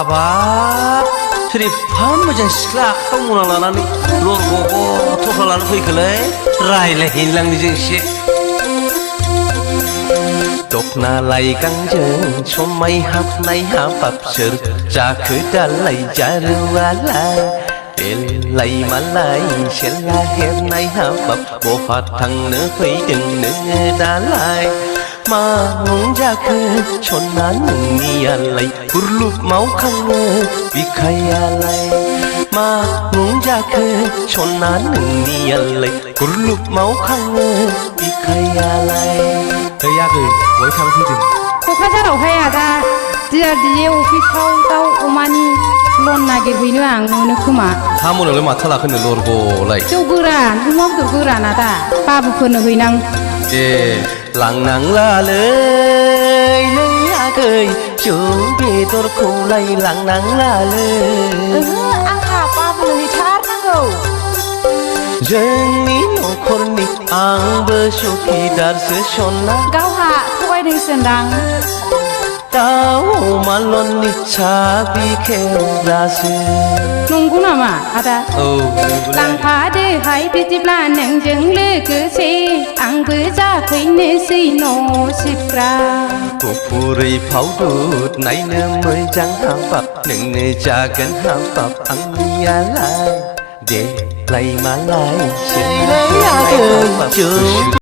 हाबाब सोरिफा मोजां सिख्ला आखायाव मना लानानै लरग'ग' थफ्ला लानानै फैखोलै रायलायहैनो लांनिजों एसे दखना लाइगांजों समाय हाबनाय हाबाब सोर जाखो दालाय जारुवालाय देलाय मालाय सेला हेबनाय हाबाब बहा थांनो फैदों नोङो दालाय मा मुं जाखो सना नोंनियालाय गुरलुब मावखाङो बिखायालाय मा मुं जाखो सना नोंनियालाय गुरलुब मावखाङो बिखायालाय ओइ आगै बहाय थांनो फैदों क'क्राझारावहाय आदा DRDA अफिसाव दाउ अमानि लन नागिरहैनो आं मोनो खोमा हा मोनावलाय माथो लाखोनो लरग'लाय जौ गोरान अमा बेदर गोरान आदा बाबुफोरनो हैनां ए लांनांलालै नै आगै जौ बेदरखौलाय लांनांलालै आंहा बाबुनो हैथारनांगौ जोंनि न'खरनि आंबो सुखिदारसो सना गावहा थगायदोंसोनदां दाउ अमा लननि साबि खेवग्रासो नंगौ नामा आदा औ लांफादोहाय बिदिब्ला नोंजों लोगोसे आंबो जाफैनोसै न' सिबग्रा गुफुरै फावदुद नायनो मोजां हाबाब नोंनो जागोन हाबाब आंनियालाय देलाय मालाय